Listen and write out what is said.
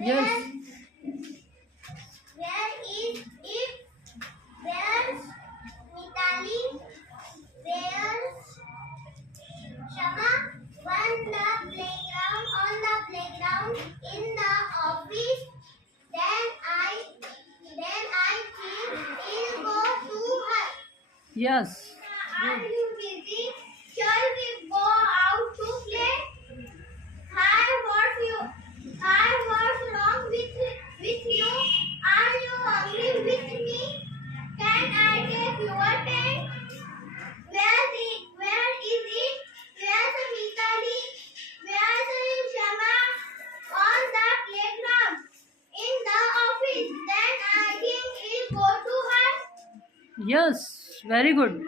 Yes. Where is if where's Mitali? Where's Shama? On the playground, in the office. Then I think he'll go to her. Yes. Are Good. you busy? Shall we go out to play? Hi, what's wrong with you? Are you hungry with me? Can I take your pen? Where is it? Where's Mitali? Where's Shama? On the playground. In the office. Then I think he'll go to her. Yes. Very good.